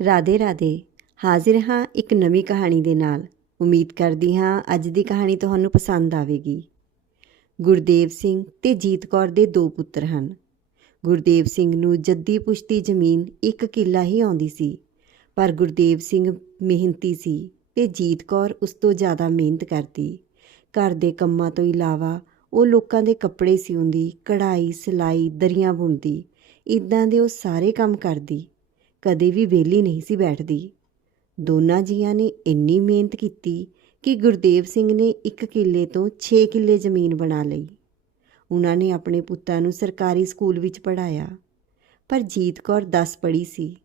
ਰਾਧੇ ਰਾਧੇ, ਹਾਜ਼ਰ ਹਾਂ ਇੱਕ ਨਵੀਂ ਕਹਾਣੀ ਦੇ ਨਾਲ। ਉਮੀਦ ਕਰਦੀ ਹਾਂ ਅੱਜ ਦੀ ਕਹਾਣੀ ਤੁਹਾਨੂੰ ਪਸੰਦ ਆਵੇਗੀ। ਗੁਰਦੇਵ ਸਿੰਘ ਤੇ ਜੀਤ ਕੌਰ ਦੇ ਦੋ ਪੁੱਤਰ ਹਨ। ਗੁਰਦੇਵ ਸਿੰਘ ਨੂੰ ਜੱਦੀ ਪੁਸ਼ਤੀ ਜ਼ਮੀਨ ਇੱਕ ਕਿੱਲਾ ਹੀ ਆਉਂਦੀ ਸੀ, ਪਰ ਗੁਰਦੇਵ ਸਿੰਘ ਮਿਹਨਤੀ ਸੀ ਤੇ ਜੀਤ ਕੌਰ ਉਸ ਤੋਂ ਜ਼ਿਆਦਾ ਮਿਹਨਤ ਕਰਦੀ। ਘਰ ਦੇ ਕੰਮਾਂ ਤੋਂ ਇਲਾਵਾ ਉਹ ਲੋਕਾਂ ਦੇ ਕੱਪੜੇ ਸਿਉਂਦੀ, ਕਢਾਈ, ਸਿਲਾਈ, ਦਰੀਆਂ ਬੁਣਦੀ ਇਦਾਂ ਦੇ ਉਹ ਸਾਰੇ ਕੰਮ ਕਰਦੀ। ਕਦੇ ਵੀ ਵਿਹਲੀ ਨਹੀਂ ਸੀ ਬੈਠਦੀ। ਦੋਨਾਂ ਜੀਆਂ ਨੇ ਇੰਨੀ ਮਿਹਨਤ ਕੀਤੀ ਕਿ ਗੁਰਦੇਵ ਸਿੰਘ ਨੇ ਇੱਕ ਕਿੱਲੇ ਤੋਂ 6 ਕਿੱਲੇ ਜ਼ਮੀਨ ਬਣਾ ਲਈ। ਉਹਨਾਂ ਨੇ ਆਪਣੇ ਪੁੱਤਾਂ ਨੂੰ ਸਰਕਾਰੀ ਸਕੂਲ ਵਿੱਚ ਪੜ੍ਹਾਇਆ। ਪਰ ਜੀਤ ਕੌਰ 10 ਪੜ੍ਹੀ ਸੀ।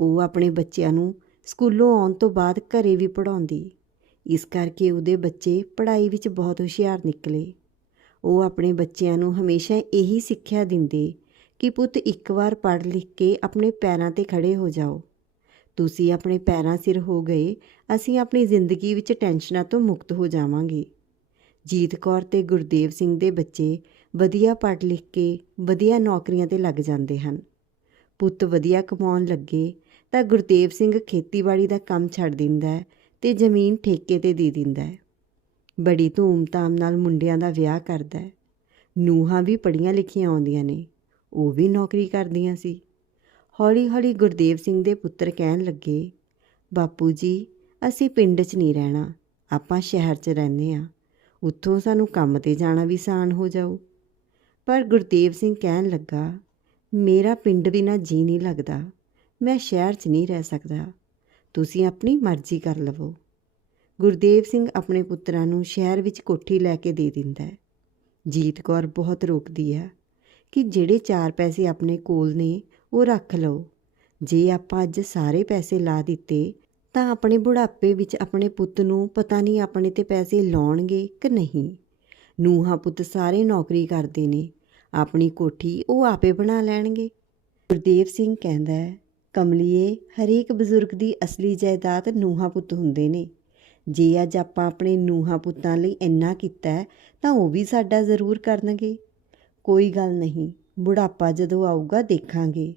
ਉਹ ਆਪਣੇ ਬੱਚਿਆਂ ਨੂੰ ਸਕੂਲੋਂ ਆਉਣ ਤੋਂ ਬਾਅਦ ਘਰੇ ਵੀ ਪੜ੍ਹਾਉਂਦੀ। ਇਸ ਕਰਕੇ ਉਹਦੇ ਬੱਚੇ ਪੜ੍ਹਾਈ ਵਿੱਚ ਬਹੁਤ ਹੁਸ਼ਿਆਰ ਨਿਕਲੇ। ਉਹ ਆਪਣੇ ਬੱਚਿਆਂ ਨੂੰ ਹਮੇਸ਼ਾ ਇਹੀ ਸਿੱਖਿਆ ਦਿੰਦੇ ਕਿ ਪੁੱਤ ਇੱਕ ਵਾਰ ਪੜ੍ਹ ਲਿਖ ਕੇ ਆਪਣੇ ਪੈਰਾਂ ਤੇ ਖੜੇ ਹੋ ਜਾਓ। ਤੁਸੀਂ ਆਪਣੇ ਪੈਰਾਂ ਸਿਰ ਹੋ ਗਏ, ਅਸੀਂ ਆਪਣੀ ਜ਼ਿੰਦਗੀ ਵਿੱਚ ਟੈਨਸ਼ਨਾਂ ਤੋਂ ਮੁਕਤ ਹੋ ਜਾਵਾਂਗੇ। ਜੀਤ ਕੌਰ ਤੇ ਗੁਰਦੇਵ ਸਿੰਘ ਦੇ ਬੱਚੇ ਵਧੀਆ ਪੜ੍ਹ ਲਿਖ ਕੇ ਵਧੀਆ ਨੌਕਰੀਆਂ ਤੇ ਲੱਗ ਜਾਂਦੇ ਹਨ। ਪੁੱਤ ਵਧੀਆ ਕਮਾਉਣ ਲੱਗੇ ਤਾਂ ਗੁਰਦੇਵ ਸਿੰਘ ਖੇਤੀਬਾੜੀ ਦਾ ਕੰਮ ਛੱਡ ਦਿੰਦਾ ਹੈ ਤੇ ਜ਼ਮੀਨ ਠੇਕੇ ਤੇ ਦੇ ਦਿੰਦਾ ਹੈ। ਬੜੀ ਧੂਮ-ਧਾਮ ਨਾਲ ਮੁੰਡਿਆਂ ਦਾ ਵਿਆਹ ਕਰਦਾ ਹੈ। ਨੂਹਾਂ ਵੀ ਪੜ੍ਹੀਆਂ ਲਿਖੀਆਂ ਆਉਂਦੀਆਂ ਨੇ। ਉਹ ਵੀ ਨੌਕਰੀ ਕਰਦੀਆਂ ਸੀ। ਹੌਲੀ-ਹੌਲੀ ਗੁਰਦੇਵ ਸਿੰਘ ਦੇ ਪੁੱਤਰ ਕਹਿਣ ਲੱਗੇ, ਬਾਪੂ ਜੀ, ਅਸੀਂ ਪਿੰਡ 'ਚ ਨਹੀਂ ਰਹਿਣਾ, ਆਪਾਂ ਸ਼ਹਿਰ 'ਚ ਰਹਿੰਦੇ ਆ ਉੱਥੋਂ ਸਾਨੂੰ ਕੰਮ ਤੇ ਜਾਣਾ ਵੀ ਆਸਾਨ ਹੋ ਜਾਊ। ਪਰ ਗੁਰਦੇਵ ਸਿੰਘ ਕਹਿਣ ਲੱਗਾ, ਮੇਰਾ ਪਿੰਡ ਬਿਨਾਂ ਜੀ ਨਹੀਂ ਲੱਗਦਾ, ਮੈਂ ਸ਼ਹਿਰ 'ਚ ਨਹੀਂ ਰਹਿ ਸਕਦਾ। ਤੁਸੀਂ ਆਪਣੀ ਮਰਜ਼ੀ ਕਰ ਲਵੋ। ਗੁਰਦੇਵ ਸਿੰਘ ਆਪਣੇ ਪੁੱਤਰਾਂ ਨੂੰ ਸ਼ਹਿਰ ਵਿੱਚ ਕੋਠੀ ਲੈ ਕੇ ਦੇ ਦਿੰਦਾ ਹੈ। ਜੀਤ ਕੌਰ ਬਹੁਤ ਰੋਕਦੀ ਹੈ। ਕਿ ਜਿਹੜੇ ਚਾਰ ਪੈਸੇ ਆਪਣੇ ਕੋਲ ਨੇ, ਉਹ ਰੱਖ ਲਓ। ਜੇ ਆਪਾਂ ਅੱਜ ਸਾਰੇ ਪੈਸੇ ਲਾ ਦਿੱਤੇ, ਤਾਂ ਆਪਣੇ ਬੁਢਾਪੇ ਵਿੱਚ ਆਪਣੇ ਪੁੱਤ ਨੂੰ ਪਤਾ ਨਹੀਂ ਆਪਣੇ ਤੇ ਪੈਸੇ ਲਾਉਣਗੇ ਕਿ ਨਹੀਂ। ਨੂਹਾਂ ਪੁੱਤ ਸਾਰੇ ਨੌਕਰੀ ਕਰਦੇ ਨੇ, ਆਪਣੀ ਕੋਠੀ ਉਹ ਆਪੇ ਬਣਾ ਲੈਣਗੇ। ਗੁਰਦੇਵ ਸਿੰਘ ਕਹਿੰਦਾ ਹੈ, ਕਮਲੀਏ, ਹਰੇਕ ਬਜ਼ੁਰਗ ਦੀ ਅਸਲੀ ਜਾਇਦਾਦ ਨੂਹਾਂ ਪੁੱਤ ਹੁੰਦੇ ਨੇ। ਜੇ ਅੱਜ ਆਪਾਂ ਆਪਣੇ ਨੂਹਾਂ ਪੁੱਤਾਂ ਲਈ ਇੰਨਾ ਕੀਤਾ ਤਾਂ ਉਹ ਵੀ ਸਾਡਾ ਜ਼ਰੂਰ ਕਰਨਗੇ। ਕੋਈ ਗੱਲ ਨਹੀਂ, ਬੁਢਾਪਾ ਜਦੋਂ ਆਊਗਾ ਦੇਖਾਂਗੇ।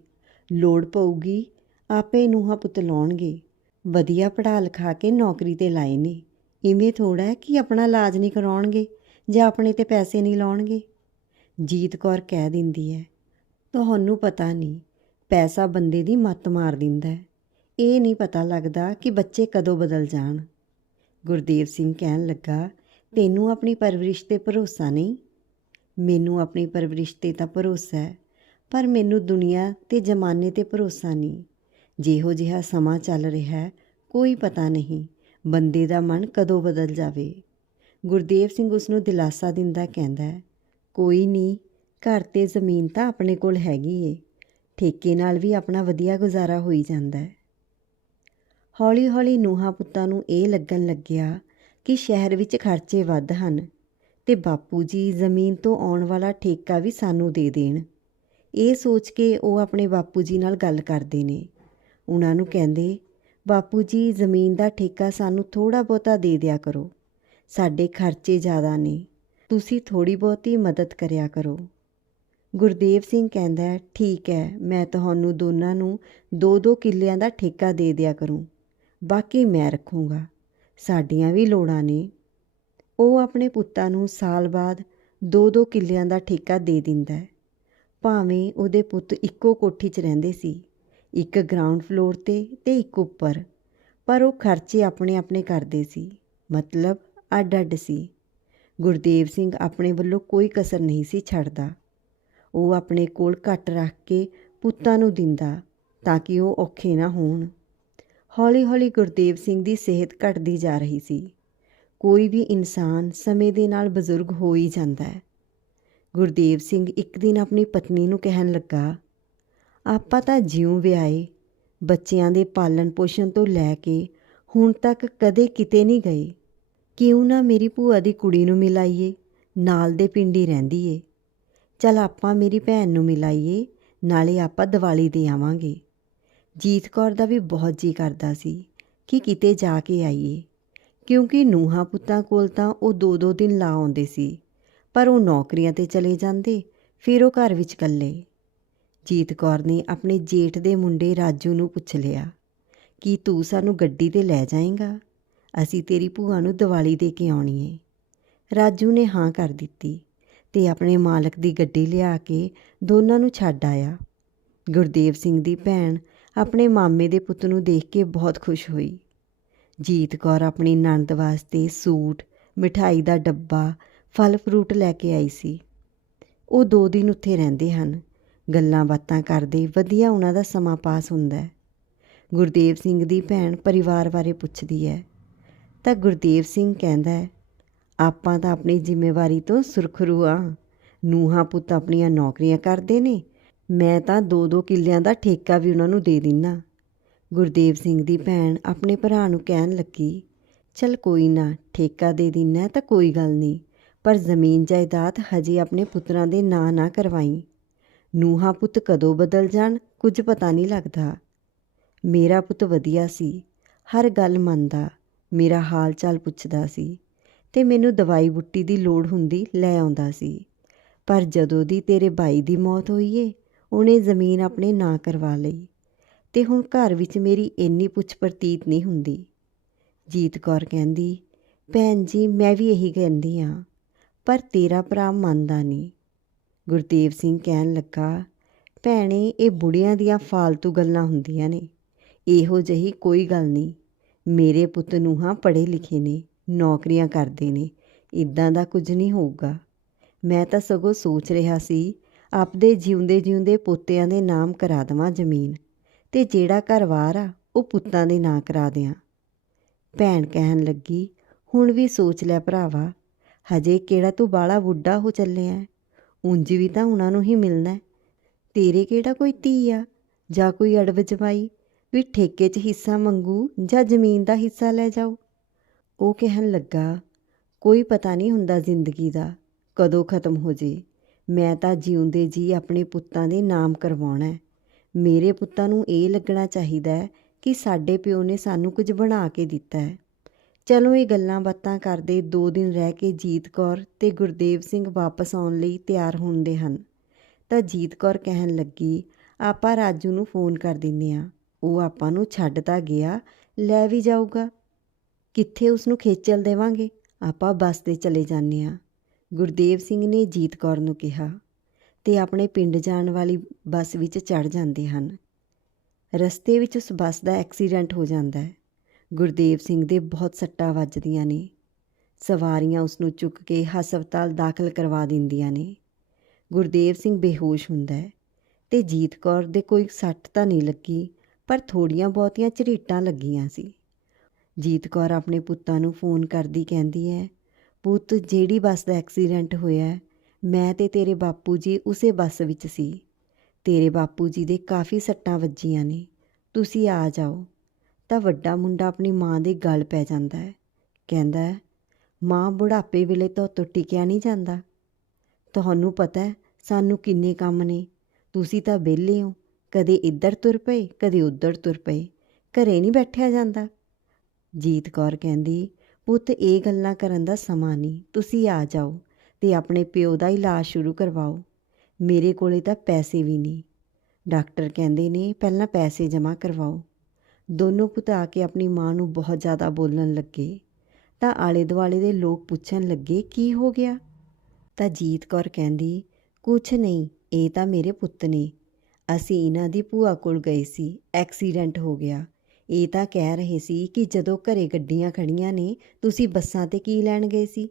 ਲੋੜ ਪਊਗੀ, ਆਪੇ ਨੂੰਹਾਂ ਪੁੱਤ ਲਾਉਣਗੇ। ਵਧੀਆ ਪੜ੍ਹਾ ਲਿਖਾ ਕੇ ਨੌਕਰੀ ਤੇ ਲਾਏ ਨੇ। ਇਵੇਂ ਥੋੜਾ ਹੈ ਕਿ ਆਪਣਾ ਇਲਾਜ ਨਹੀਂ ਕਰਾਉਣਗੇ ਜਾਂ ਆਪਣੇ ਤੇ ਪੈਸੇ ਨਹੀਂ ਲਾਉਣਗੇ। ਜੀਤ ਕੌਰ ਕਹਿ ਦਿੰਦੀ ਹੈ, ਤੁਹਾਨੂੰ ਪਤਾ ਨਹੀਂ, ਪੈਸਾ ਬੰਦੇ ਦੀ ਮੱਤ ਮਾਰ ਦਿੰਦਾ ਹੈ। ਇਹ ਨਹੀਂ ਪਤਾ ਲੱਗਦਾ ਕਿ ਬੱਚੇ ਕਦੋਂ ਬਦਲ ਜਾਣ। ਗੁਰਦੇਵ ਸਿੰਘ ਕਹਿਣ ਲੱਗਾ, ਤੈਨੂੰ ਆਪਣੀ ਪਰਵਰਿਸ਼ ਤੇ ਭਰੋਸਾ ਨਹੀਂ? ਮੈਨੂੰ ਆਪਣੀ ਪਰਵਰਿਸ਼ ਤੇ ਤਾਂ ਭਰੋਸਾ ਹੈ, ਪਰ ਮੈਨੂੰ ਦੁਨੀਆ ਤੇ ਜ਼ਮਾਨੇ ਤੇ ਭਰੋਸਾ ਨਹੀਂ। ਜਿਹੋ ਜਿਹਾ ਸਮਾਂ ਚੱਲ ਰਿਹਾ ਹੈ, ਕੋਈ ਪਤਾ ਨਹੀਂ ਬੰਦੇ ਦਾ ਮਨ ਕਦੋਂ ਬਦਲ ਜਾਵੇ। ਗੁਰਦੇਵ ਸਿੰਘ ਉਸ ਨੂੰ ਦਿਲਾਸਾ ਦਿੰਦਾ ਕਹਿੰਦਾ ਹੈ, ਕੋਈ ਨਹੀਂ, ਘਰ ਤੇ ਜ਼ਮੀਨ ਤਾਂ ਆਪਣੇ ਕੋਲ ਹੈਗੀ ਏ। ਠੇਕੇ ਨਾਲ ਵੀ ਆਪਣਾ ਵਧੀਆ ਗੁਜ਼ਾਰਾ ਹੋਈ ਜਾਂਦਾ ਹੈ। ਹੌਲੀ-ਹੌਲੀ ਨੂਹਾਂ ਪੁੱਤਾਂ ਨੂੰ ਇਹ ਲੱਗਣ ਲੱਗਿਆ ਕਿ ਸ਼ਹਿਰ ਵਿੱਚ ਖਰਚੇ ਵੱਧ ਹਨ। ਤੇ ਬਾਪੂ ਜੀ ਜ਼ਮੀਨ ਤੋਂ ਆਉਣ ਵਾਲਾ ਠੇਕਾ ਵੀ ਸਾਨੂੰ ਦੇ ਦੇਣ। ਇਹ ਸੋਚ ਕੇ ਉਹ ਆਪਣੇ ਬਾਪੂ ਜੀ ਨਾਲ ਗੱਲ ਕਰਦੇ ਨੇ। ਉਹਨਾਂ ਨੂੰ ਕਹਿੰਦੇ, ਬਾਪੂ ਜੀ, ਜ਼ਮੀਨ ਦਾ ਠੇਕਾ ਸਾਨੂੰ ਥੋੜਾ ਬਹੁਤਾ ਦੇ ਦਿਆ ਕਰੋ। ਸਾਡੇ ਖਰਚੇ ਜ਼ਿਆਦਾ ਨੇ। ਤੁਸੀਂ ਥੋੜੀ ਬਹੁਤੀ ਮਦਦ ਕਰਿਆ ਕਰੋ। ਗੁਰਦੇਵ ਸਿੰਘ ਕਹਿੰਦਾ ਹੈ ਠੀਕ ਹੈ, ਮੈਂ ਤੁਹਾਨੂੰ ਦੋਨਾਂ ਨੂੰ ਦੋ ਦੋ ਕਿੱਲਿਆਂ ਦਾ ਠੇਕਾ ਦੇ ਦਿਆ ਕਰੂੰ। ਬਾਕੀ ਮੈਂ ਰੱਖੂੰਗਾ। ਸਾਡੀਆਂ ਵੀ ਲੋੜਾਂ ਨੇ। ਉਹ ਆਪਣੇ ਪੁੱਤਾਂ ਨੂੰ ਸਾਲ ਬਾਅਦ ਦੋ ਦੋ ਕਿੱਲਿਆਂ ਦਾ ਠੇਕਾ ਦੇ ਦਿੰਦਾ ਹੈ। ਭਾਵੇਂ ਉਹਦੇ ਪੁੱਤ ਇੱਕੋ ਕੋਠੀ 'ਚ ਰਹਿੰਦੇ ਸੀ, ਇੱਕ ਗਰਾਊਂਡ ਫਲੋਰ ਤੇ ਤੇ ਇੱਕ ਉੱਪਰ, ਪਰ ਉਹ ਖਰਚੇ ਆਪਣੇ ਆਪਣੇ ਕਰਦੇ ਸੀ। ਮਤਲਬ ਅੱਡ ਅੱਡ ਸੀ। ਗੁਰਦੇਵ ਸਿੰਘ ਆਪਣੇ ਵੱਲੋਂ ਕੋਈ ਕਸਰ ਨਹੀਂ ਸੀ ਛੱਡਦਾ। ਉਹ ਆਪਣੇ ਕੋਲ ਘੱਟ ਰੱਖ ਕੇ ਪੁੱਤਾਂ ਨੂੰ ਦਿੰਦਾ ਤਾਂ ਕਿ ਉਹ ਔਖੇ ਨਾ ਹੋਣ। ਹੌਲੀ-ਹੌਲੀ ਗੁਰਦੇਵ ਸਿੰਘ ਦੀ ਸਿਹਤ ਘਟਦੀ ਜਾ ਰਹੀ ਸੀ। ਕੋਈ ਵੀ ਇਨਸਾਨ ਸਮੇਂ ਦੇ ਨਾਲ ਬਜ਼ੁਰਗ ਹੋ ਹੀ ਜਾਂਦਾ ਹੈ। ਗੁਰਦੇਵ ਸਿੰਘ ਇੱਕ ਦਿਨ ਆਪਣੀ ਪਤਨੀ ਨੂੰ ਕਹਿਣ ਲੱਗਾ, ਆਪਾਂ ਤਾਂ ਜਿਉਂ ਵਿਆਹੇ, ਬੱਚਿਆਂ ਦੇ ਪਾਲਣ ਪੋਸ਼ਣ ਤੋਂ ਲੈ ਕੇ ਹੁਣ ਤੱਕ ਕਦੇ ਕਿਤੇ ਨਹੀਂ ਗਏ। ਕਿਉਂ ਨਾ ਮੇਰੀ ਭੂਆ ਦੀ ਕੁੜੀ ਨੂੰ ਮਿਲਾਈਏ, ਨਾਲ ਦੇ ਪਿੰਡ ਹੀ ਰਹਿੰਦੀ ਏ ਚਲ ਆਪਾਂ ਮੇਰੀ ਭੈਣ ਨੂੰ ਮਿਲਾਈਏ, ਨਾਲੇ ਆਪਾਂ ਦੀਵਾਲੀ ਦੇ ਆਵਾਂਗੇ। ਜੀਤ ਕੌਰ ਦਾ ਵੀ ਬਹੁਤ ਜੀ ਕਰਦਾ ਸੀ ਕਿ ਕਿਤੇ ਜਾ ਕੇ ਆਈਏ। ਕਿਉਂਕਿ ਨੂਹਾਂ ਪੁੱਤਾਂ ਕੋਲ ਤਾਂ ਉਹ ਦੋ ਦੋ ਦਿਨ ਲਾ ਆਉਂਦੇ ਸੀ, ਪਰ ਉਹ ਨੌਕਰੀਆਂ ਤੇ ਚਲੇ ਜਾਂਦੇ, ਫਿਰ ਉਹ ਘਰ ਵਿੱਚ ਇਕੱਲੇ। ਜੀਤ ਕੌਰ ਨੇ ਆਪਣੇ ਜੇਠ ਦੇ ਮੁੰਡੇ ਰਾਜੂ ਨੂੰ ਪੁੱਛ ਲਿਆ, ਕਿ ਤੂੰ ਸਾਨੂੰ ਗੱਡੀ ਤੇ ਲੈ ਜਾਏਂਗਾ? ਅਸੀਂ ਤੇਰੀ ਭੂਆ ਨੂੰ ਦੀਵਾਲੀ ਦੇ ਕੇ ਆਉਣੀ ਏ। ਰਾਜੂ ਨੇ ਹਾਂ ਕਰ ਦਿੱਤੀ ਤੇ ਆਪਣੇ ਮਾਲਕ ਦੀ ਗੱਡੀ ਲਿਆ ਕੇ ਦੋਨਾਂ ਨੂੰ ਛੱਡ ਆਇਆ। ਗੁਰਦੇਵ ਸਿੰਘ ਦੀ ਭੈਣ ਆਪਣੇ ਮਾਮੇ ਦੇ ਪੁੱਤ ਨੂੰ ਦੇਖ ਕੇ ਬਹੁਤ ਖੁਸ਼ ਹੋਈ। ਜੀਤ ਕੌਰ ਆਪਣੀ ਨਣਦ ਵਾਸਤੇ ਸੂਟ, ਮਿਠਾਈ ਦਾ ਡੱਬਾ, ਫਲ ਫਰੂਟ ਲੈ ਕੇ ਆਈ ਸੀ। ਉਹ ਦੋ ਦਿਨ ਉੱਥੇ ਰਹਿੰਦੇ ਹਨ। ਗੱਲਾਂ ਬਾਤਾਂ ਕਰਦੇ ਵਧੀਆ ਉਹਨਾਂ ਦਾ ਸਮਾਂ ਪਾਸ ਹੁੰਦਾ ਹੈ। ਗੁਰਦੇਵ ਸਿੰਘ ਦੀ ਭੈਣ ਪਰਿਵਾਰ ਬਾਰੇ ਪੁੱਛਦੀ ਹੈ। ਤਾਂ ਗੁਰਦੇਵ ਸਿੰਘ ਕਹਿੰਦਾ ਹੈ, ਆਪਾਂ ਤਾਂ ਆਪਣੀ ਜ਼ਿੰਮੇਵਾਰੀ ਤੋਂ ਸੁਰਖਰੂ ਆ। ਨੂਹਾਂ ਪੁੱਤ ਆਪਣੀਆਂ ਨੌਕਰੀਆਂ ਕਰਦੇ ਨੇ। ਮੈਂ ਤਾਂ ਦੋ ਦੋ ਕਿੱਲਿਆਂ ਦਾ ਠੇਕਾ ਵੀ ਉਹਨਾਂ ਨੂੰ ਦੇ ਦਿੰਨਾ। ਗੁਰਦੇਵ ਸਿੰਘ ਦੀ ਭੈਣ ਆਪਣੇ ਭਰਾ ਨੂੰ ਕਹਿਣ ਲੱਗੀ, ਚਲ ਕੋਈ ਨਾ, ਠੇਕਾ ਦੇ ਦਿੰਨਾ ਤਾਂ ਕੋਈ ਗੱਲ ਨਹੀਂ, ਪਰ ਜ਼ਮੀਨ ਜਾਇਦਾਦ ਹਜੇ ਆਪਣੇ ਪੁੱਤਰਾਂ ਦੇ ਨਾਂ ਨਾ ਕਰਵਾਈ। ਨੂਹਾਂ ਪੁੱਤ ਕਦੋਂ ਬਦਲ ਜਾਣ, ਕੁਝ ਪਤਾ ਨਹੀਂ ਲੱਗਦਾ। ਮੇਰਾ ਪੁੱਤ ਵਧੀਆ ਸੀ, ਹਰ ਗੱਲ ਮੰਨਦਾ, ਮੇਰਾ ਹਾਲ ਚਾਲ ਪੁੱਛਦਾ ਸੀ ਤੇ ਮੈਨੂੰ ਦਵਾਈ ਬੁੱਟੀ ਦੀ ਲੋੜ ਹੁੰਦੀ ਲੈ ਆਉਂਦਾ ਸੀ। ਪਰ ਜਦੋਂ ਦੀ ਤੇਰੇ ਬਾਈ ਦੀ ਮੌਤ ਹੋਈ ਏ, ਉਹਨੇ ਜ਼ਮੀਨ ਆਪਣੇ ਨਾਂ ਕਰਵਾ ਲਈ। ਤੇ ਹੁਣ ਘਰ ਵਿੱਚ ਮੇਰੀ ਇੰਨੀ ਪੁੱਛ ਪ੍ਰਤੀਤ ਨਹੀਂ ਹੁੰਦੀ। ਜੀਤ ਕੌਰ ਕਹਿੰਦੀ, ਭੈਣ ਜੀ, ਮੈਂ ਵੀ ਇਹੀ ਕਹਿੰਦੀ ਆ ਪਰ ਤੇਰਾ ਭਰਾ ਮੰਨਦਾ ਨਹੀਂ। ਗੁਰਦੇਵ ਸਿੰਘ ਕਹਿਣ ਲੱਗਾ, ਭੈਣੇ, ਇਹ ਬੁੜੀਆਂ ਦੀਆਂ ਫਾਲਤੂ ਗੱਲਾਂ ਹੁੰਦੀਆਂ ਨੇ। ਇਹੋ ਜਿਹੀ ਕੋਈ ਗੱਲ ਨਹੀਂ। ਮੇਰੇ ਪੁੱਤ ਨੂੰ ਹਾਂ ਪੜ੍ਹੇ ਲਿਖੇ ਨੇ, ਨੌਕਰੀਆਂ ਕਰਦੇ ਨੇ ਇਦਾਂ ਦਾ ਕੁਝ ਨਹੀਂ ਹੋਊਗਾ। ਮੈਂ ਤਾਂ ਸਗੋਂ ਸੋਚ ਰਿਹਾ ਸੀ, ਆਪਦੇ ਜਿਉਂਦੇ ਜਿਉਂਦੇ ਪੋਤਿਆਂ ਦੇ ਨਾਮ ਕਰਾ ਦੇਵਾਂ ਜ਼ਮੀਨ। ਤੇ ਜਿਹੜਾ ਘਰ ਵਾਰ ਆ, ਉਹ ਪੁੱਤਾਂ ਦੇ ਨਾਂ ਕਰਾ ਦਿਆਂ। ਭੈਣ ਕਹਿਣ ਲੱਗੀ, ਹੁਣ ਵੀ ਸੋਚ ਲੈ ਭਰਾਵਾ, ਹਜੇ ਕਿਹੜਾ ਤੂੰ ਬਾਲਾ ਬੁੱਢਾ ਹੋ ਚੱਲਿਆ ਉਂਝ ਵੀ ਤਾਂ ਉਹਨਾਂ ਨੂੰ ਹੀ ਮਿਲਣਾ ਤੇਰੇ ਕਿਹੜਾ ਕੋਈ ਧੀ ਆ, ਜਾਂ ਕੋਈ ਅੜਬ ਜਵਾਈ ਵੀ ਠੇਕੇ 'ਚ ਹਿੱਸਾ ਮੰਗੂ ਜਾਂ ਜ਼ਮੀਨ ਦਾ ਹਿੱਸਾ ਲੈ ਜਾਓ? ਉਹ ਕਹਿਣ ਲੱਗਾ, ਕੋਈ ਪਤਾ ਨਹੀਂ ਹੁੰਦਾ ਜ਼ਿੰਦਗੀ ਦਾ, ਕਦੋਂ ਖਤਮ ਹੋ ਜੇ। ਮੈਂ ਤਾਂ ਜਿਉਂਦੇ ਜੀ ਆਪਣੇ ਪੁੱਤਾਂ ਦੇ ਨਾਮ ਕਰਵਾਉਣਾ ਮੇਰੇ ਪੁੱਤਾਂ ਨੂੰ ਇਹ ਲੱਗਣਾ ਚਾਹੀਦਾ ਹੈ ਕਿ ਸਾਡੇ ਪਿਓ ਨੇ ਸਾਨੂੰ ਕੁਝ ਬਣਾ ਕੇ ਦਿੱਤਾ ਹੈ। ਚਲੋ ਇਹ ਗੱਲਾਂ ਬਾਤਾਂ ਕਰਦੇ ਦੋ ਦਿਨ ਰਹਿ ਕੇ ਜੀਤ ਕੌਰ ਤੇ ਗੁਰਦੇਵ ਸਿੰਘ ਵਾਪਸ ਆਉਣ ਲਈ ਤਿਆਰ ਹੁੰਦੇ ਹਨ। ਤਾਂ ਜੀਤ ਕੌਰ ਕਹਿਣ ਲੱਗੀ, ਆਪਾਂ ਰਾਜੂ ਨੂੰ ਫੋਨ ਕਰ ਦਿੰਨੇ ਆ ਉਹ ਆਪਾਂ ਨੂੰ ਛੱਡ ਤਾਂ ਗਿਆ, ਲੈ ਵੀ ਜਾਊਗਾ। ਕਿੱਥੇ ਉਸ ਨੂੰ ਖੇਚਲ ਦੇਵਾਂਗੇ? ਆਪਾਂ ਬੱਸ ਤੇ ਚਲੇ ਜਾਂਦੇ ਆ ਗੁਰਦੇਵ ਸਿੰਘ ਨੇ ਜੀਤ ਕੌਰ ਨੂੰ ਕਿਹਾ। ਤੇ ਆਪਣੇ ਪਿੰਡ ਜਾਣ ਵਾਲੀ ਬੱਸ ਵਿੱਚ ਚੜ ਜਾਂਦੇ ਹਨ। ਰਸਤੇ ਵਿੱਚ ਉਸ ਬੱਸ ਦਾ ਐਕਸੀਡੈਂਟ ਹੋ ਜਾਂਦਾ ਹੈ। ਗੁਰਦੇਵ ਸਿੰਘ ਦੇ ਬਹੁਤ ਸੱਟਾਂ ਵੱਜਦੀਆਂ ਨੇ। ਸਵਾਰੀਆਂ ਉਸ ਨੂੰ ਚੁੱਕ ਕੇ ਹਸਪਤਾਲ ਦਾਖਲ ਕਰਵਾ ਦਿੰਦੀਆਂ ਨੇ। ਗੁਰਦੇਵ ਸਿੰਘ ਬੇਹੋਸ਼ ਹੁੰਦਾ ਹੈ ਤੇ ਜੀਤ ਕੌਰ ਦੇ ਕੋਈ ਸੱਟ ਤਾਂ ਨਹੀਂ ਲੱਗੀ, ਪਰ ਥੋੜੀਆਂ ਬਹੁਤੀਆਂ ਝਰੀਟਾਂ ਲੱਗੀਆਂ ਸੀ। ਜੀਤ ਕੌਰ ਆਪਣੇ ਪੁੱਤਾਂ ਨੂੰ ਫੋਨ ਕਰਦੀ ਕਹਿੰਦੀ ਹੈ, ਪੁੱਤ, ਜਿਹੜੀ ਬੱਸ ਦਾ ਐਕਸੀਡੈਂਟ ਹੋਇਆ ਮੈਂ ਤੇ ਤੇਰੇ ਬਾਪੂ ਜੀ ਉਸੇ ਬੱਸ ਵਿੱਚ ਸੀ। ਤੇਰੇ ਬਾਪੂ ਜੀ ਦੇ ਕਾਫੀ ਸੱਟਾਂ ਵੱਜੀਆਂ ਨੇ। ਤੁਸੀਂ ਆ ਜਾਓ। ਤਾਂ ਵੱਡਾ ਮੁੰਡਾ ਆਪਣੀ ਮਾਂ ਦੇ ਗਲ ਪੈ ਜਾਂਦਾ ਹੈ। ਕਹਿੰਦਾ ਹੈ, ਮਾਂ ਬੁਢਾਪੇ ਵੇਲੇ ਤੋਂ ਟਿਕਿਆ ਨਹੀਂ ਜਾਂਦਾ। ਤੁਹਾਨੂੰ ਪਤਾ ਹੈ ਸਾਨੂੰ ਕਿੰਨੇ ਕੰਮ ਨੇ। ਤੁਸੀਂ ਤਾਂ ਵਿਹਲੇ ਹੋ। ਕਦੇ ਇੱਧਰ ਤੁਰ ਪਏ ਕਦੇ ਉੱਧਰ ਤੁਰ ਪਏ। ਘਰੇ ਨਹੀਂ ਬੈਠਿਆ ਜਾਂਦਾ। ਜੀਤ ਕੌਰ ਕਹਿੰਦੀ ਪੁੱਤ ਇਹ ਗੱਲਾਂ ਕਰਨ ਦਾ ਸਮਾਂ ਨਹੀਂ। ਤੁਸੀਂ ਆ ਜਾਓ। ਤੇ ਆਪਣੇ ਪਿਓ ਦਾ ਇਲਾਜ ਸ਼ੁਰੂ ਕਰਵਾਓ। ਮੇਰੇ ਕੋਲੇ ਤਾਂ ਪੈਸੇ ਵੀ ਨਹੀਂ। ਡਾਕਟਰ ਕਹਿੰਦੇ ਨੇ, ਪਹਿਲਾਂ ਪੈਸੇ ਜਮ੍ਹਾਂ ਕਰਵਾਓ। ਦੋਨੋਂ ਪੁੱਤ ਆ ਕੇ ਆਪਣੀ ਮਾਂ ਨੂੰ ਬਹੁਤ ਜ਼ਿਆਦਾ ਬੋਲਣ ਲੱਗੇ। ਤਾਂ ਆਲੇ ਦੁਆਲੇ ਦੇ ਲੋਕ ਪੁੱਛਣ ਲੱਗੇ, ਕੀ ਹੋ ਗਿਆ? ਤਾਂ ਜੀਤ ਕੌਰ ਕਹਿੰਦੀ, ਕੁਛ ਨਹੀਂ, ਇਹ ਤਾਂ ਮੇਰੇ ਪੁੱਤ ਨੇ। ਅਸੀਂ ਇਹਨਾਂ ਦੀ ਭੂਆ ਕੋਲ ਗਏ ਸੀ, ਐਕਸੀਡੈਂਟ ਹੋ ਗਿਆ। ਇਹ ਤਾਂ ਕਹਿ ਰਹੇ ਸੀ ਕਿ ਜਦੋਂ ਘਰੇ ਗੱਡੀਆਂ ਖੜੀਆਂ ਨੇ, ਤੁਸੀਂ ਬੱਸਾਂ ਤੇ ਕੀ ਲੈਣ ਗਏ ਸੀ?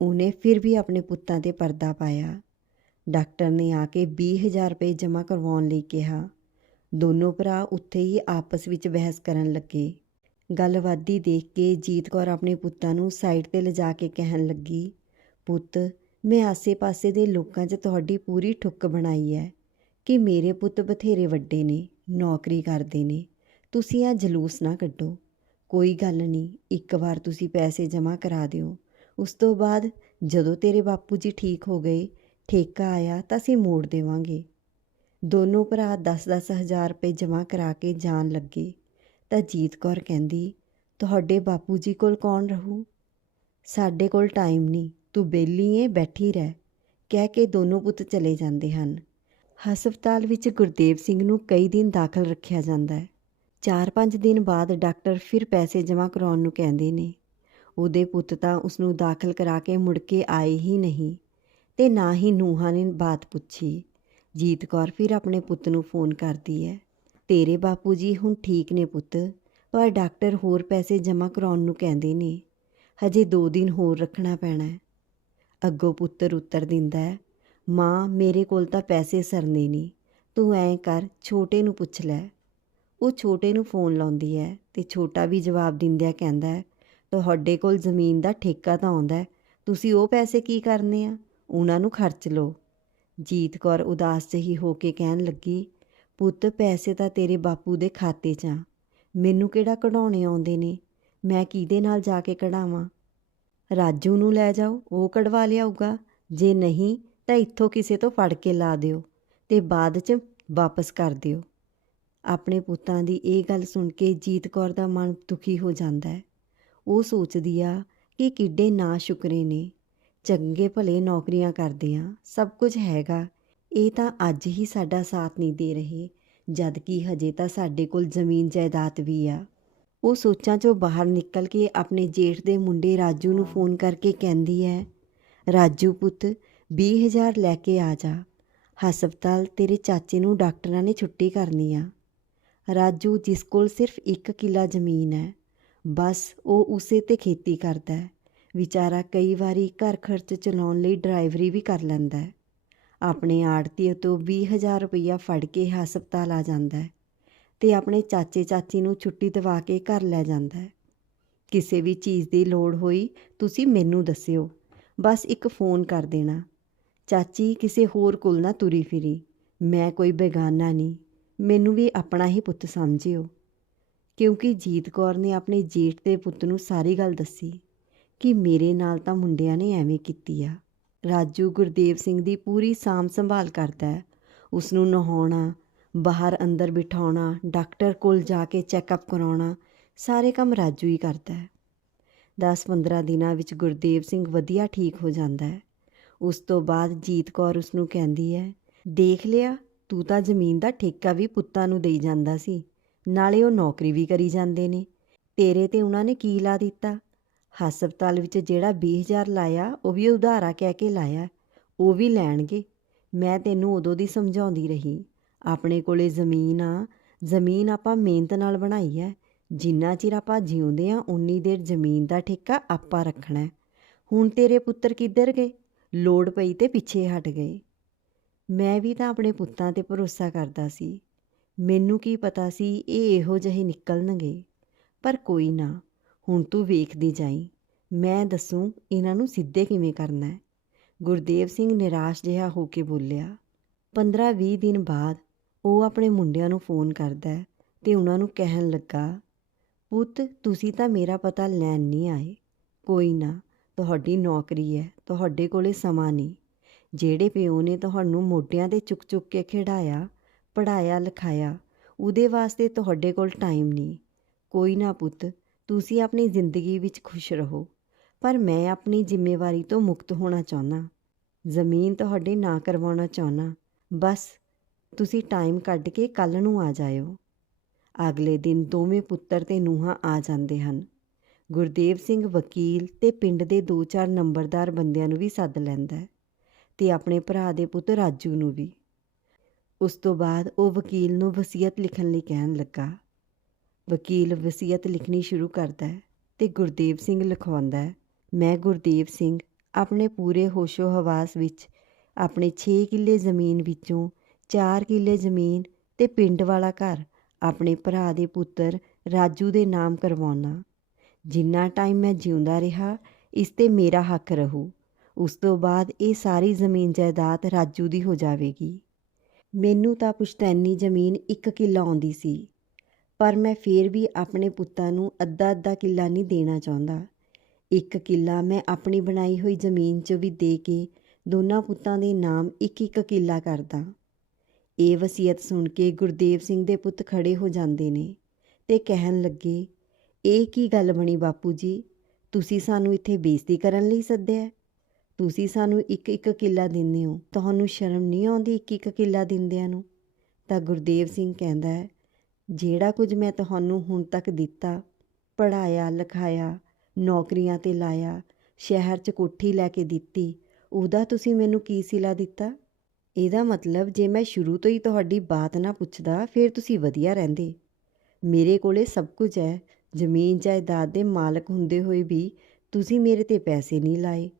ਉਹਨੇ ਫਿਰ ਵੀ ਆਪਣੇ ਪੁੱਤਾਂ ਤੇ ਪਰਦਾ ਪਾਇਆ। ਡਾਕਟਰ ਨੇ ਆ ਕੇ 20000 ਰੁਪਏ ਜਮ੍ਹਾਂ ਕਰਵਾਉਣ ਲਈ ਕਿਹਾ। ਦੋਨੋਂ ਭਰਾ ਉੱਥੇ ਹੀ ਆਪਸ ਵਿੱਚ ਬਹਿਸ ਕਰਨ ਲੱਗੇ। ਗੱਲ ਵੱਧਦੀ ਦੇਖ ਕੇ ਜੀਤ ਕੌਰ ਆਪਣੇ ਪੁੱਤਾਂ ਨੂੰ ਸਾਈਡ ਤੇ ਲਿਜਾ ਕੇ ਕਹਿਣ ਲੱਗੀ, ਪੁੱਤ, ਮੈਂ ਆਸੇ-ਪਾਸੇ ਦੇ ਲੋਕਾਂ 'ਚ ਤੁਹਾਡੀ ਪੂਰੀ ਠੁੱਕ ਬਣਾਈ ਹੈ ਕਿ ਮੇਰੇ ਪੁੱਤ ਬਥੇਰੇ ਵੱਡੇ ਨੇ, ਨੌਕਰੀ ਕਰਦੇ ਨੇ। ਤੁਸੀਂ ਆ ਜਲੂਸ ਨਾ ਕੱਢੋ। ਕੋਈ ਗੱਲ ਨਹੀਂ, ਇੱਕ ਵਾਰ ਤੁਸੀਂ ਪੈਸੇ ਜਮ੍ਹਾਂ ਕਰਾ ਦਿਓ। ਉਸ ਤੋਂ ਬਾਅਦ ਜਦੋਂ ਤੇਰੇ ਬਾਪੂ ਜੀ ਠੀਕ ਹੋ ਗਏ, ਠੇਕਾ ਆਇਆ ਤਾਂ ਅਸੀਂ ਮੋੜ ਦੇਵਾਂਗੇ। ਦੋਨੋਂ ਭਰਾ 10-10 ਹਜ਼ਾਰ ਰੁਪਏ ਜਮ੍ਹਾਂ ਕਰਾ ਕੇ ਜਾਣ ਲੱਗੇ। ਤਾਂ ਜੀਤ ਕੌਰ ਕਹਿੰਦੀ, ਤੁਹਾਡੇ ਬਾਪੂ ਜੀ ਕੋਲ ਕੌਣ ਰਹੂ? ਸਾਡੇ ਕੋਲ ਟਾਈਮ ਨਹੀਂ, ਤੂੰ ਬੇਲੀ ਏ, ਬੈਠੀ ਰਹਿ। ਕਹਿ ਕੇ ਦੋਨੋਂ ਪੁੱਤ ਚਲੇ ਜਾਂਦੇ ਹਨ। ਹਸਪਤਾਲ ਵਿੱਚ ਗੁਰਦੇਵ ਸਿੰਘ ਨੂੰ ਕਈ ਦਿਨ ਦਾਖਲ ਰੱਖਿਆ ਜਾਂਦਾ ਹੈ। 4-5 ਦਿਨ ਬਾਅਦ ਡਾਕਟਰ ਫਿਰ ਪੈਸੇ ਜਮ੍ਹਾਂ ਕਰਾਉਣ ਨੂੰ ਕਹਿੰਦੇ ਨੇ। ਉਹਦੇ ਪੁੱਤ ਤਾਂ ਉਸ ਨੂੰ ਦਾਖਲ ਕਰਾ ਕੇ ਮੁੜ ਕੇ ਆਏ ਹੀ ਨਹੀਂ ਤੇ ਨਾ ਹੀ ਨੂਹਾਂ ਨੇ ਬਾਤ ਪੁੱਛੀ। ਜੀਤ ਕੌਰ ਫਿਰ ਆਪਣੇ ਪੁੱਤ ਨੂੰ ਫੋਨ ਕਰਦੀ ਹੈ। ਤੇਰੇ ਬਾਪੂ ਜੀ ਹੁਣ ਠੀਕ ਨੇ ਪੁੱਤ, ਪਰ ਡਾਕਟਰ ਹੋਰ ਪੈਸੇ ਜਮ੍ਹਾਂ ਕਰਾਉਣ ਨੂੰ ਕਹਿੰਦੇ ਨੇ। ਹਜੇ 2 ਦਿਨ ਹੋਰ ਰੱਖਣਾ ਪੈਣਾ ਹੈ। ਅੱਗੋਂ ਪੁੱਤਰ ਉੱਤਰ ਦਿੰਦਾ ਹੈ, ਮਾਂ, ਮੇਰੇ ਕੋਲ ਤਾਂ ਪੈਸੇ ਸਰਨੇ ਨਹੀਂ ਤੂੰ ਐਂ ਕਰ, ਛੋਟੇ ਨੂੰ ਪੁੱਛ ਲੈ। ਉਹ ਛੋਟੇ ਨੂੰ ਫੋਨ ਲਾਉਂਦੀ ਹੈ ਤੇ ਛੋਟਾ ਵੀ ਜਵਾਬ ਦਿੰਦਿਆਂ ਕਹਿੰਦਾ ਹੈ ਤੁਹਾਡੇ ਕੋਲ ਜ਼ਮੀਨ ਦਾ ਠੇਕਾ ਤਾਂ ਆਉਂਦਾ ਤੁਸੀਂ ਉਹ ਪੈਸੇ ਕੀ ਕਰਨੇ ਆ? ਉਹਨਾਂ ਨੂੰ ਖਰਚ ਲਓ। ਜੀਤ ਕੌਰ ਉਦਾਸ ਜਿਹੀ ਹੋ ਕੇ ਕਹਿਣ ਲੱਗੀ, ਪੁੱਤ, ਪੈਸੇ ਤਾਂ ਤੇਰੇ ਬਾਪੂ ਦੇ ਖਾਤੇ 'ਚ ਆ। ਮੈਨੂੰ ਕਿਹੜਾ ਕਢਾਉਣੇ ਆਉਂਦੇ ਨੇ? ਮੈਂ ਕਿਹਦੇ ਨਾਲ ਜਾ ਕੇ ਕਢਾਵਾਂ? ਰਾਜੂ ਨੂੰ ਲੈ ਜਾਓ, ਉਹ ਕਢਵਾ ਲਿਆਊਗਾ। ਜੇ ਨਹੀਂ, ਤਾਂ ਇੱਥੋਂ ਕਿਸੇ ਤੋਂ ਫੜ ਕੇ ਲਾ ਦਿਓ ਤੇ ਬਾਅਦ 'ਚ ਵਾਪਸ ਕਰ ਦਿਓ। ਆਪਣੇ ਪੁੱਤਾਂ ਦੀ ਇਹ ਗੱਲ ਸੁਣ ਕੇ ਜੀਤ ਕੌਰ ਦਾ ਮਨ ਦੁਖੀ ਹੋ ਜਾਂਦਾ ਹੈ। ਉਹ ਸੋਚਦੀ ਆ ਕਿ ਕਿੱਡੇ ਨਾ ਸ਼ੁਕਰੇ ਨੇ। ਚੰਗੇ ਭਲੇ ਨੌਕਰੀਆਂ ਕਰਦੇ ਆ ਸਭ ਕੁਝ ਹੈਗਾ। ਇਹ ਤਾਂ ਅੱਜ ਹੀ ਸਾਡਾ ਸਾਥ ਨਹੀਂ ਦੇ ਰਹੇ ਜਦ ਕਿ ਹਜੇ ਤਾਂ ਸਾਡੇ ਕੋਲ ਜ਼ਮੀਨ ਜਾਇਦਾਦ ਵੀ ਆ। ਉਹ ਸੋਚਾਂ 'ਚੋਂ ਬਾਹਰ ਨਿਕਲ ਕੇ ਆਪਣੇ ਜੇਠ ਦੇ ਮੁੰਡੇ ਰਾਜੂ ਨੂੰ ਫੋਨ ਕਰਕੇ ਕਹਿੰਦੀ ਹੈ ਰਾਜੂ ਪੁੱਤ 20000 ਲੈ ਕੇ ਆ ਜਾ। ਹਸਪਤਾਲ ਤੇਰੇ ਚਾਚੇ ਨੂੰ ਡਾਕਟਰਾਂ ਨੇ ਛੁੱਟੀ ਕਰਨੀ ਆ। ਰਾਜੂ, ਜਿਸ ਕੋਲ ਸਿਰਫ 1 ਕਿੱਲਾ ਜ਼ਮੀਨ ਹੈ ਬਸ ਉਹ ਉਸੇ ਤੇ ਖੇਤੀ ਕਰਦਾ ਹੈ। ਵਿਚਾਰਾ ਕਈ ਵਾਰੀ ਘਰ ਖਰਚ ਚਲਾਉਣ ਲਈ ਡਰਾਈਵਰੀ ਵੀ ਕਰ ਲੈਂਦਾ ਹੈ। ਆਪਣੇ ਆੜਤੀਏ ਤੋਂ 20000 ਰੁਪਈਆ ਫੜ ਕੇ ਹਸਪਤਾਲ ਆ ਜਾਂਦਾ ਹੈ ਤੇ ਆਪਣੇ ਚਾਚੇ ਚਾਚੀ ਨੂੰ ਛੁੱਟੀ ਦਿਵਾ ਕੇ ਘਰ ਲੈ ਜਾਂਦਾ ਹੈ। ਕਿਸੇ ਵੀ ਚੀਜ਼ ਦੀ ਲੋੜ ਹੋਈ ਤੁਸੀਂ ਮੈਨੂੰ ਦੱਸਿਓ। ਬਸ ਇੱਕ ਫੋਨ ਕਰ ਦੇਣਾ। ਚਾਚੀ, ਕਿਸੇ ਹੋਰ ਕੋਲ ਨਾ ਤੁਰੀ ਫਿਰੀ। ਮੈਂ ਕੋਈ ਬੇਗਾਨਾ ਨਹੀਂ। ਮੈਨੂੰ ਵੀ ਆਪਣਾ ਹੀ ਪੁੱਤ ਸਮਝਿਓ। ਕਿਉਂਕਿ ਜੀਤ ਕੌਰ ਨੇ ਆਪਣੇ ਜੇਠ ਦੇ ਪੁੱਤ ਨੂੰ ਸਾਰੀ ਗੱਲ ਦੱਸੀ ਕਿ ਮੇਰੇ ਨਾਲ ਤਾਂ ਮੁੰਡਿਆਂ ਨੇ ਐਵੇਂ ਕੀਤੀ ਆ। ਰਾਜੂ ਗੁਰਦੇਵ ਸਿੰਘ ਦੀ ਪੂਰੀ ਸਾਂਭ ਸੰਭਾਲ ਕਰਦਾ ਹੈ। ਉਸ ਨੂੰ ਨਹਾਉਣਾ, ਬਾਹਰ ਅੰਦਰ ਬਿਠਾਉਣਾ, ਡਾਕਟਰ ਕੋਲ ਜਾ ਕੇ ਚੈੱਕਅਪ ਕਰਾਉਣਾ, ਸਾਰੇ ਕੰਮ ਰਾਜੂ ਹੀ ਕਰਦਾ ਹੈ। 10-15 ਦਿਨਾਂ ਵਿੱਚ ਗੁਰਦੇਵ ਸਿੰਘ ਵਧੀਆ ਠੀਕ ਹੋ ਜਾਂਦਾ ਹੈ। ਉਸ ਤੋਂ ਬਾਅਦ ਜੀਤ ਕੌਰ ਉਸ ਨੂੰ ਕਹਿੰਦੀ ਹੈ, ਦੇਖ ਲਿਆ, ਤੂੰ ਤਾਂ ਜ਼ਮੀਨ ਦਾ ਠੇਕਾ ਵੀ ਪੁੱਤਾਂ ਨੂੰ ਦੇਈ ਜਾਂਦਾ ਸੀ। ਨਾਲੇ ਉਹ ਨੌਕਰੀ ਵੀ ਕਰੀ ਜਾਂਦੇ ਨੇ। ਤੇਰੇ ਤੇ ਉਹਨਾਂ ਨੇ ਕੀ ਲਾ ਦਿੱਤਾ? ਹਸਪਤਾਲ ਵਿੱਚ ਜਿਹੜਾ 20000 ਲਾਇਆ, ਉਹ ਵੀ ਉਧਾਰਾ ਕਹਿ ਕੇ ਲਾਇਆ। ਉਹ ਵੀ ਲੈਣਗੇ। ਮੈਂ ਤੈਨੂੰ ਉਦੋਂ ਦੀ ਸਮਝਾਉਂਦੀ ਰਹੀ। ਆਪਣੇ ਕੋਲੇ ਜ਼ਮੀਨ ਆ। ਜ਼ਮੀਨ ਆਪਾਂ ਮਿਹਨਤ ਨਾਲ ਬਣਾਈ ਹੈ ਜਿੰਨਾ ਚਿਰ ਆਪਾਂ ਜਿਉਂਦੇ ਆ, ਉਨੀ ਦੇਰ ਜ਼ਮੀਨ ਦਾ ਠੇਕਾ ਆਪਾਂ ਰੱਖਣਾ ਹੁਣ ਤੇਰੇ ਪੁੱਤਰ ਕਿੱਧਰ ਗਏ? ਲੋੜ ਪਈ ਤੇ ਪਿੱਛੇ ਹਟ ਗਏ। ਮੈਂ ਵੀ ਤਾਂ ਆਪਣੇ ਪੁੱਤਾਂ ਤੇ ਭਰੋਸਾ ਕਰਦਾ ਸੀ। ਮੈਨੂੰ ਕੀ ਪਤਾ ਸੀ ਇਹ ਇਹੋ ਜਿਹੇ ਨਿਕਲਣਗੇ? ਪਰ ਕੋਈ ਨਾ, ਹੁਣ ਤੂੰ ਵੇਖਦੀ ਜਾਈ। ਮੈਂ ਦੱਸੂ ਇਹਨਾਂ ਨੂੰ ਸਿੱਧੇ ਕਿਵੇਂ ਕਰਨਾ ਹੈ? ਗੁਰਦੇਵ ਸਿੰਘ ਨਿਰਾਸ਼ ਜਿਹਾ ਹੋ ਕੇ ਬੋਲਿਆ 15-20 ਦਿਨ ਬਾਅਦ ਉਹ ਆਪਣੇ ਮੁੰਡਿਆਂ ਨੂੰ ਫੋਨ ਕਰਦਾ ਹੈ ਤੇ ਉਹਨਾਂ ਨੂੰ ਕਹਿਣ ਲੱਗਾ, ਪੁੱਤ, ਤੁਸੀਂ ਤਾਂ ਮੇਰਾ ਪਤਾ ਲੈਣ ਨਹੀਂ ਆਏ। ਕੋਈ ਨਾ, ਤੁਹਾਡੀ ਨੌਕਰੀ ਹੈ, ਤੁਹਾਡੇ ਕੋਲੇ ਸਮਾਂ ਨਹੀਂ। ਜਿਹੜੇ ਪਿਓ ਨੇ ਤੁਹਾਨੂੰ ਮੋਢਿਆਂ ਤੇ ਚੁੱਕ ਚੁੱਕ ਕੇ ਖਿਡਾਇਆ ਪੜਾਇਆ ਲਿਖਾਇਆ, ਉਹਦੇ ਵਾਸਤੇ ਤੁਹਾਡੇ ਕੋਲ ਟਾਈਮ ਨਹੀਂ। ਕੋਈ ਨਾ ਪੁੱਤ, ਤੁਸੀਂ ਆਪਣੀ ਜ਼ਿੰਦਗੀ ਵਿੱਚ ਖੁਸ਼ ਰਹੋ, ਪਰ ਮੈਂ ਆਪਣੀ ਜ਼ਿੰਮੇਵਾਰੀ ਤੋਂ ਮੁਕਤ ਹੋਣਾ ਚਾਹੁੰਦਾ। ਜ਼ਮੀਨ ਤੁਹਾਡੇ ਨਾ ਕਰਵਾਉਣਾ ਚਾਹੁੰਦਾ। ਬਸ, ਤੁਸੀਂ ਟਾਈਮ ਕੱਢ ਕੇ ਕੱਲ ਨੂੰ ਆ ਜਾਇਓ। ਅਗਲੇ ਦਿਨ ਦੋਵੇਂ ਪੁੱਤਰ ਤੇ ਨੂੰਹਾਂ ਆ ਜਾਂਦੇ ਹਨ। ਗੁਰਦੇਵ ਸਿੰਘ ਵਕੀਲ ਤੇ ਪਿੰਡ ਦੇ 2-4 ਨੰਬਰਦਾਰ ਬੰਦਿਆਂ ਨੂੰ ਵੀ ਸੱਦ ਲੈਂਦਾ ਹੈ ਤੇ ਆਪਣੇ ਭਰਾ ਦੇ ਪੁੱਤ ਰਾਜੂ ਨੂੰ ਵੀ। ਉਸ ਤੋਂ ਬਾਅਦ ਉਹ ਵਕੀਲ ਨੂੰ ਵਸੀਅਤ ਲਿਖਣ ਲਈ ਕਹਿਣ ਲੱਗਾ। ਵਕੀਲ ਵਸੀਅਤ ਲਿਖਣੀ ਸ਼ੁਰੂ ਕਰਦਾ ਹੈ ਤੇ ਗੁਰਦੇਵ ਸਿੰਘ ਲਿਖਵਾਉਂਦਾ ਹੈ। ਮੈਂ ਗੁਰਦੇਵ ਸਿੰਘ, ਆਪਣੇ ਪੂਰੇ ਹੋਸ਼ੋ ਹਵਾਸ ਵਿੱਚ, ਆਪਣੇ 6 ਕਿੱਲੇ ਜ਼ਮੀਨ ਵਿੱਚੋਂ 4 ਕਿੱਲੇ ਜ਼ਮੀਨ ਤੇ ਪਿੰਡ ਵਾਲਾ ਘਰ, ਆਪਣੇ ਭਰਾ ਦੇ ਪੁੱਤਰ ਰਾਜੂ ਦੇ ਨਾਮ ਕਰਵਾਉਣਾ ਜਿੰਨਾ ਟਾਈਮ ਮੈਂ ਜਿਉਂਦਾ ਰਿਹਾ, ਇਸ ਤੇ ਮੇਰਾ ਹੱਕ ਰਹੂ। ਉਸ ਤੋਂ ਬਾਅਦ ਇਹ ਸਾਰੀ ਜ਼ਮੀਨ ਜਾਇਦਾਦ ਰਾਜੂ ਦੀ ਹੋ ਜਾਵੇਗੀ। ਮੈਨੂੰ ਤਾਂ ਪੁਸ਼ਤੈਨੀ ਜ਼ਮੀਨ ਇੱਕ ਕਿੱਲਾ ਆਉਂਦੀ ਸੀ, ਪਰ ਮੈਂ ਫੇਰ ਵੀ ਆਪਣੇ ਪੁੱਤਾਂ ਨੂੰ ਅੱਧਾ ਅੱਧਾ ਕਿੱਲਾ ਨਹੀਂ ਦੇਣਾ ਚਾਹੁੰਦਾ। ਇੱਕ ਕਿੱਲਾ ਮੈਂ ਆਪਣੀ ਬਣਾਈ ਹੋਈ ਜ਼ਮੀਨ 'ਚ ਵੀ ਦੇ ਕੇ ਦੋਨਾਂ ਪੁੱਤਾਂ ਦੇ ਨਾਮ ਇੱਕ ਇੱਕ ਕਿੱਲਾ ਕਰਦਾ। ਇਹ ਵਸੀਅਤ ਸੁਣ ਕੇ ਗੁਰਦੇਵ ਸਿੰਘ ਦੇ ਪੁੱਤ ਖੜੇ ਹੋ ਜਾਂਦੇ ਨੇ ਤੇ ਕਹਿਣ ਲੱਗੇ, ਇਹ ਕੀ ਗੱਲ ਬਣੀ ਬਾਪੂ ਜੀ? ਤੁਸੀਂ ਸਾਨੂੰ ਇੱਥੇ ਬੇਇੱਜ਼ਤੀ ਕਰਨ ਲਈ ਸੱਦਿਆ? ਤੁਸੀਂ ਸਾਨੂੰ ਇੱਕ ਇੱਕ ਕਿੱਲਾ ਦਿੰਦੇ ਹੋ। ਤੁਹਾਨੂੰ ਸ਼ਰਮ ਨਹੀਂ ਆਉਂਦੀ ਇੱਕ ਇੱਕ ਕਿੱਲਾ ਦਿੰਦਿਆਂ ਨੂੰ? ਤਾਂ ਗੁਰਦੇਵ ਸਿੰਘ ਕਹਿੰਦਾ ਹੈ, ਜਿਹੜਾ ਕੁਝ ਮੈਂ ਤੁਹਾਨੂੰ ਹੁਣ ਤੱਕ ਦਿੱਤਾ, ਪੜ੍ਹਾਇਆ, ਲਿਖਾਇਆ, ਨੌਕਰੀਆਂ ਤੇ ਲਾਇਆ, ਸ਼ਹਿਰ 'ਚ ਕੋਠੀ ਲੈ ਕੇ ਦਿੱਤੀ, ਉਹਦਾ ਤੁਸੀਂ ਮੈਨੂੰ ਕੀ ਸਿਲਾ ਦਿੱਤਾ? ਇਹਦਾ ਮਤਲਬ ਜੇ ਮੈਂ ਸ਼ੁਰੂ ਤੋਂ ਹੀ ਤੁਹਾਡੀ ਬਾਤ ਨਾ ਪੁੱਛਦਾ, ਫਿਰ ਤੁਸੀਂ ਵਧੀਆ ਰਹਿੰਦੇ। ਮੇਰੇ ਕੋਲੇ ਸਭ ਕੁਝ ਹੈ। ਜ਼ਮੀਨ ਜਾਇਦਾਦ ਦੇ ਮਾਲਕ ਹੁੰਦੇ ਹੋਏ ਵੀ ਤੁਸੀਂ ਮੇਰੇ ਤੇ ਪੈਸੇ ਨਹੀਂ ਲਾਏ।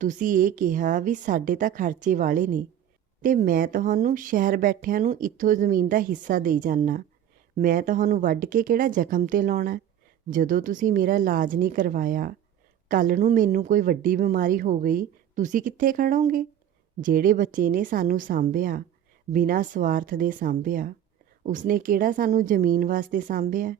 ਤੁਸੀਂ ਇਹ ਕਿਹਾ ਵੀ ਸਾਡੇ ਤਾਂ ਖਰਚੇ ਵਾਲੇ ਨੇ ਤੇ ਮੈਂ ਤੁਹਾਨੂੰ ਸ਼ਹਿਰ ਬੈਠਿਆਂ ਨੂੰ ਇੱਥੋਂ ਜ਼ਮੀਨ ਦਾ ਹਿੱਸਾ ਦੇਈ ਜਾਨਾ। ਮੈਂ ਤੁਹਾਨੂੰ ਵੱਢ ਕੇ ਕਿਹੜਾ ਜ਼ਖਮ ਤੇ ਲਾਉਣਾ? ਜਦੋਂ ਤੁਸੀਂ ਮੇਰਾ ਇਲਾਜ ਨਹੀਂ ਕਰਵਾਇਆ ਕੱਲ ਨੂੰ ਮੈਨੂੰ ਕੋਈ ਵੱਡੀ ਬਿਮਾਰੀ ਹੋ ਗਈ ਤੁਸੀਂ ਕਿੱਥੇ ਖੜੋਗੇ? ਜਿਹੜੇ ਬੱਚੇ ਨੇ ਸਾਨੂੰ ਸਾਂਭਿਆ ਬਿਨਾਂ ਸਵਾਰਥ ਦੇ ਸਾਂਭਿਆ ਉਸਨੇ ਕਿਹੜਾ ਸਾਨੂੰ ਜ਼ਮੀਨ ਵਾਸਤੇ ਸਾਂਭਿਆ?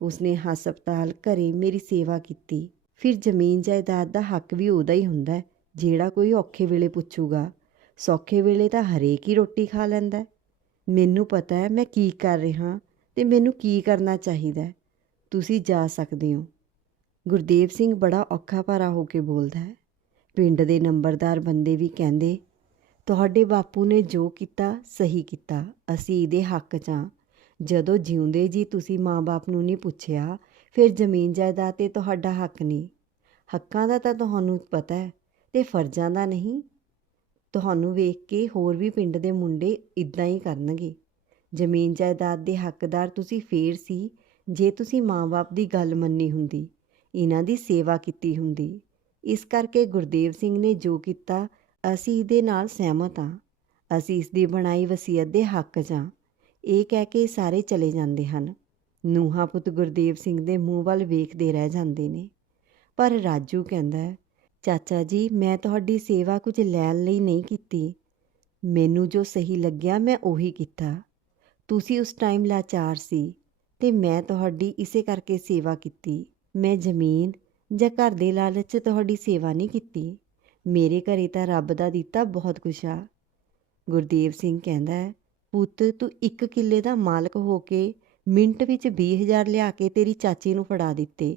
ਉਸਨੇ ਹਸਪਤਾਲ ਘਰੇ ਮੇਰੀ ਸੇਵਾ ਕੀਤੀ। ਫਿਰ ਜ਼ਮੀਨ ਜਾਇਦਾਦ ਦਾ ਹੱਕ ਵੀ ਉਹਦਾ ਹੀ ਹੁੰਦਾ ਹੈ, ਜਿਹੜਾ ਕੋਈ ਔਖੇ ਵੇਲੇ ਪੁੱਛੂਗਾ, ਸੌਖੇ ਵੇਲੇ ਤਾਂ ਹਰੇਕ ਹੀ ਰੋਟੀ ਖਾ ਲੈਂਦਾ ਮੈਨੂੰ ਪਤਾ ਹੈ ਮੈਂ ਕੀ ਕਰ ਰਿਹਾ ਤੇ ਮੈਨੂੰ ਕੀ ਕਰਨਾ ਚਾਹੀਦਾ ਤੁਸੀਂ ਜਾ ਸਕਦੇ ਹੋ। ਗੁਰਦੇਵ ਸਿੰਘ ਬੜਾ ਔਖਾ ਭਾਰਾ ਹੋ ਕੇ ਬੋਲਦਾ ਹੈ। ਪਿੰਡ ਦੇ ਨੰਬਰਦਾਰ ਬੰਦੇ ਵੀ ਕਹਿੰਦੇ, ਤੁਹਾਡੇ ਬਾਪੂ ਨੇ ਜੋ ਕੀਤਾ, ਸਹੀ ਕੀਤਾ। ਅਸੀਂ ਇਹਦੇ ਹੱਕ 'ਚ ਹਾਂ। ਜਦੋਂ ਜਿਉਂਦੇ ਜੀ ਤੁਸੀਂ ਮਾਂ-ਬਾਪ ਨੂੰ ਨਹੀਂ ਪੁੱਛਿਆ, ਫਿਰ ਜ਼ਮੀਨ ਜਾਇਦਾਦ ਤੇ ਤੁਹਾਡਾ ਹੱਕ ਨਹੀਂ। ਹੱਕਾਂ ਦਾ ਤਾਂ ਤੁਹਾਨੂੰ ਪਤਾ ਹੈ। ਤੇ ਫਰਜ਼ਾਂ ਦਾ ਨਹੀਂ। ਤੁਹਾਨੂੰ ਵੇਖ ਕੇ ਹੋਰ ਵੀ ਪਿੰਡ ਦੇ ਮੁੰਡੇ ਇਦਾਂ ਹੀ ਕਰਨਗੇ। ਜ਼ਮੀਨ ਜਾਇਦਾਦ ਦੇ ਹੱਕਦਾਰ ਤੁਸੀਂ ਫੇਰ ਸੀ, ਜੇ ਤੁਸੀਂ ਮਾਂ-ਬਾਪ ਦੀ ਗੱਲ ਮੰਨੀ ਹੁੰਦੀ, ਇਹਨਾਂ ਦੀ ਸੇਵਾ ਕੀਤੀ ਹੁੰਦੀ। ਇਸ ਕਰਕੇ ਗੁਰਦੇਵ ਸਿੰਘ ਨੇ ਜੋ ਕੀਤਾ, ਅਸੀਂ ਇਹਦੇ ਨਾਲ ਸਹਿਮਤ ਹਾਂ। ਅਸੀਂ ਇਸ ਦੀ ਬਣਾਈ ਵਸੀਅਤ ਦੇ ਹੱਕ 'ਚ ਹਾਂ। ਇਹ ਕਹਿ ਕੇ ਸਾਰੇ ਚਲੇ ਜਾਂਦੇ ਹਨ। ਨੂੰਹਾਂ ਪੁੱਤ ਗੁਰਦੇਵ ਸਿੰਘ ਦੇ ਮੂੰਹ ਵੱਲ ਵੇਖਦੇ ਰਹਿ ਜਾਂਦੇ ਨੇ। ਪਰ ਰਾਜੂ ਕਹਿੰਦਾ ਚਾਚਾ ਜੀ, ਮੈਂ ਤੁਹਾਡੀ ਸੇਵਾ ਕੁਝ ਲੈਣ ਲਈ ਨਹੀਂ ਕੀਤੀ। ਮੈਨੂੰ ਜੋ ਸਹੀ ਲੱਗਿਆ, ਮੈਂ ਉਹੀ ਕੀਤਾ। ਤੁਸੀਂ ਉਸ ਟਾਈਮ ਲਾਚਾਰ ਸੀ ਤੇ ਮੈਂ ਤੁਹਾਡੀ ਇਸੇ ਕਰਕੇ ਸੇਵਾ ਕੀਤੀ। ਮੈਂ ਜ਼ਮੀਨ ਜਾਂ ਘਰ ਦੇ ਲਾਲਚ ਤੁਹਾਡੀ ਸੇਵਾ ਨਹੀਂ ਕੀਤੀ। ਮੇਰੇ ਘਰੇ ਤਾਂ ਰੱਬ ਦਾ ਦਿੱਤਾ ਬਹੁਤ ਕੁਛ ਆ। ਗੁਰਦੇਵ ਸਿੰਘ ਕਹਿੰਦਾ ਹੈ ਪੁੱਤ, ਤੂੰ ਇੱਕ ਕਿੱਲੇ ਦਾ ਮਾਲਕ ਹੋ ਕੇ ਮਿੰਟ ਵਿੱਚ 20000 ਲਿਆ ਕੇ ਤੇਰੀ ਚਾਚੀ ਨੂੰ ਫੜਾ ਦਿੱਤੇ।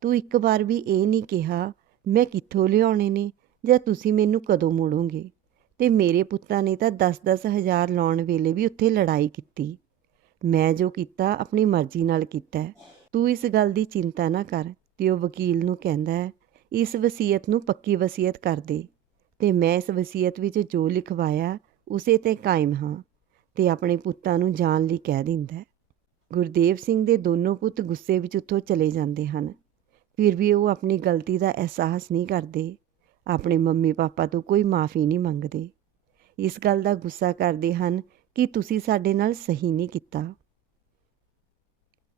ਤੂੰ ਇੱਕ ਵਾਰ ਵੀ ਇਹ ਨਹੀਂ ਕਿਹਾ ਮੈਂ ਕਿੱਥੋਂ ਲਿਆਉਣੇ ਨੇ? ਜਾਂ ਤੁਸੀਂ ਮੈਨੂੰ ਕਦੋਂ ਮੋੜੋਗੇ? ਤੇ ਮੇਰੇ ਪੁੱਤਾਂ ਨੇ ਤਾਂ 10-10 ਹਜ਼ਾਰ ਲਾਉਣ ਵੇਲੇ ਵੀ ਉੱਥੇ ਲੜਾਈ ਕੀਤੀ। ਮੈਂ ਜੋ ਕੀਤਾ, ਆਪਣੀ ਮਰਜ਼ੀ ਨਾਲ ਕੀਤਾ। ਤੂੰ ਇਸ ਗੱਲ ਦੀ ਚਿੰਤਾ ਨਾ ਕਰ, ਤੇ ਉਹ ਵਕੀਲ ਨੂੰ ਕਹਿੰਦਾ ਹੈ, ਇਸ ਵਸੀਅਤ ਨੂੰ ਪੱਕੀ ਵਸੀਅਤ ਕਰ ਦੇ। ਤੇ ਮੈਂ ਇਸ ਵਸੀਅਤ ਵਿੱਚ ਜੋ ਲਿਖਵਾਇਆ, ਉਸੇ ਤੇ ਕਾਇਮ ਹਾਂ, ਤੇ ਆਪਣੇ ਪੁੱਤਾਂ ਨੂੰ ਜਾਣ ਲਈ ਕਹਿ ਦਿੰਦਾ ਗੁਰਦੇਵ ਸਿੰਘ ਦੇ ਦੋਨੋਂ ਪੁੱਤ ਗੁੱਸੇ ਵਿੱਚ ਉੱਥੋਂ ਚਲੇ ਜਾਂਦੇ ਹਨ। ਫਿਰ ਵੀ ਉਹ ਆਪਣੀ ਗਲਤੀ ਦਾ ਅਹਿਸਾਸ ਨਹੀਂ ਕਰਦੇ, ਆਪਣੇ ਮੰਮੀ ਪਾਪਾ ਤੋਂ ਕੋਈ ਮਾਫੀ ਨਹੀਂ ਮੰਗਦੇ। ਇਸ ਗੱਲ ਦਾ ਗੁੱਸਾ ਕਰਦੇ ਹਨ ਕਿ ਤੁਸੀਂ ਸਾਡੇ ਨਾਲ ਸਹੀ ਨਹੀਂ ਕੀਤਾ।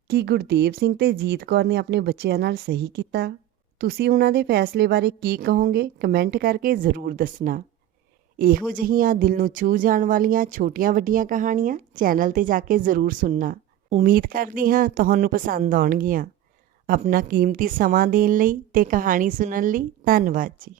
ਕੀ ਗੁਰਦੇਵ ਸਿੰਘ ਤੇ ਜੀਤ ਕੌਰ ਨੇ ਆਪਣੇ ਬੱਚਿਆਂ ਨਾਲ ਸਹੀ ਕੀਤਾ? ਤੁਸੀਂ ਉਹਨਾਂ ਦੇ ਫੈਸਲੇ ਬਾਰੇ ਕੀ ਕਹੋਗੇ? ਕਮੈਂਟ ਕਰਕੇ ਜ਼ਰੂਰ ਦੱਸਣਾ। ਇਹੋ ਜਿਹੀਆਂ ਦਿਲ ਨੂੰ ਛੂ ਜਾਣ ਵਾਲੀਆਂ ਛੋਟੀਆਂ ਵੱਡੀਆਂ ਕਹਾਣੀਆਂ ਚੈਨਲ ਤੇ ਜਾ ਕੇ ਜ਼ਰੂਰ ਸੁਣਨਾ। ਉਮੀਦ ਕਰਦੀ ਹਾਂ ਤੁਹਾਨੂੰ ਪਸੰਦ ਆਉਣਗੀਆਂ। ਆਪਣਾ ਕੀਮਤੀ ਸਮਾਂ ਦੇਣ ਲਈ ਤੇ ਕਹਾਣੀ ਸੁਣਨ ਲਈ ਧੰਨਵਾਦ ਜੀ।